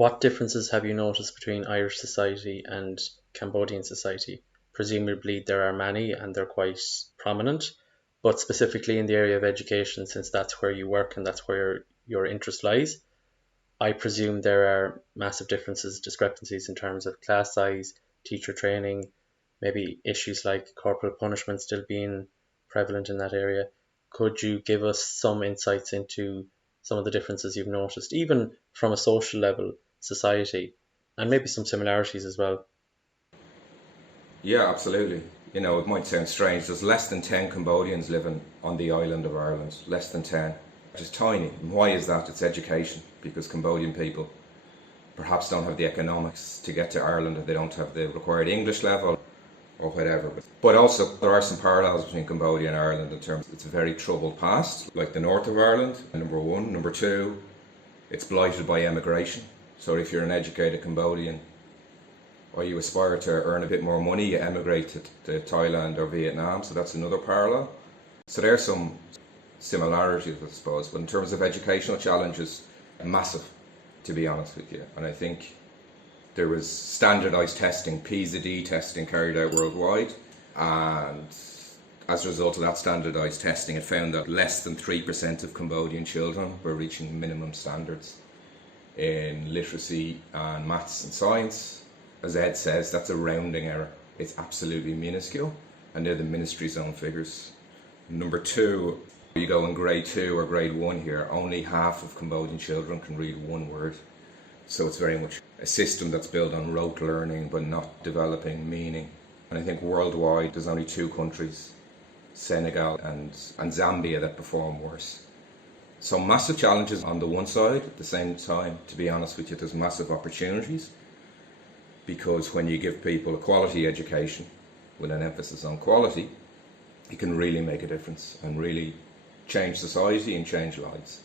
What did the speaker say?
What differences have you noticed between Irish society and Cambodian society? Presumably there are many and they're quite prominent, but specifically in the area of education, since that's where you work and that's where your interest lies, I presume there are massive differences, discrepancies in terms of class size, teacher training, maybe issues like corporal punishment still being prevalent in that area. Could you give us some insights into some of the differences you've noticed, even from a social level, society, and maybe some similarities as well? Yeah, absolutely. It might sound strange. There's less than 10 Cambodians living on the island of Ireland. Less than 10. Which is tiny. And why is that? It's education. Because Cambodian people perhaps don't have the economics to get to Ireland, or they don't have the required English level or whatever. But also there are some parallels between Cambodia and Ireland in terms of it's a very troubled past, like the north of Ireland, number one. Number two, it's blighted by emigration. So if you're an educated Cambodian, or you aspire to earn a bit more money, you emigrate to Thailand or Vietnam, so that's another parallel. So there are some similarities, I suppose, but in terms of educational challenges, massive, to be honest with you. And I think there was standardised testing, PISA-D testing carried out worldwide, and as a result of that standardised testing, it found that less than 3% of Cambodian children were reaching minimum standards in literacy and maths and science. As Ed says, that's a rounding error. It's absolutely minuscule, and they're the ministry's own figures. Number two, you go in grade 2 or grade 1 here, only half of Cambodian children can read one word. So it's very much a system that's built on rote learning but not developing meaning. And I think worldwide there's only 2 countries, Senegal and Zambia, that perform worse. So massive challenges on the one side. At the same time, to be honest with you, there's massive opportunities, because when you give people a quality education with an emphasis on quality, it can really make a difference and really change society and change lives.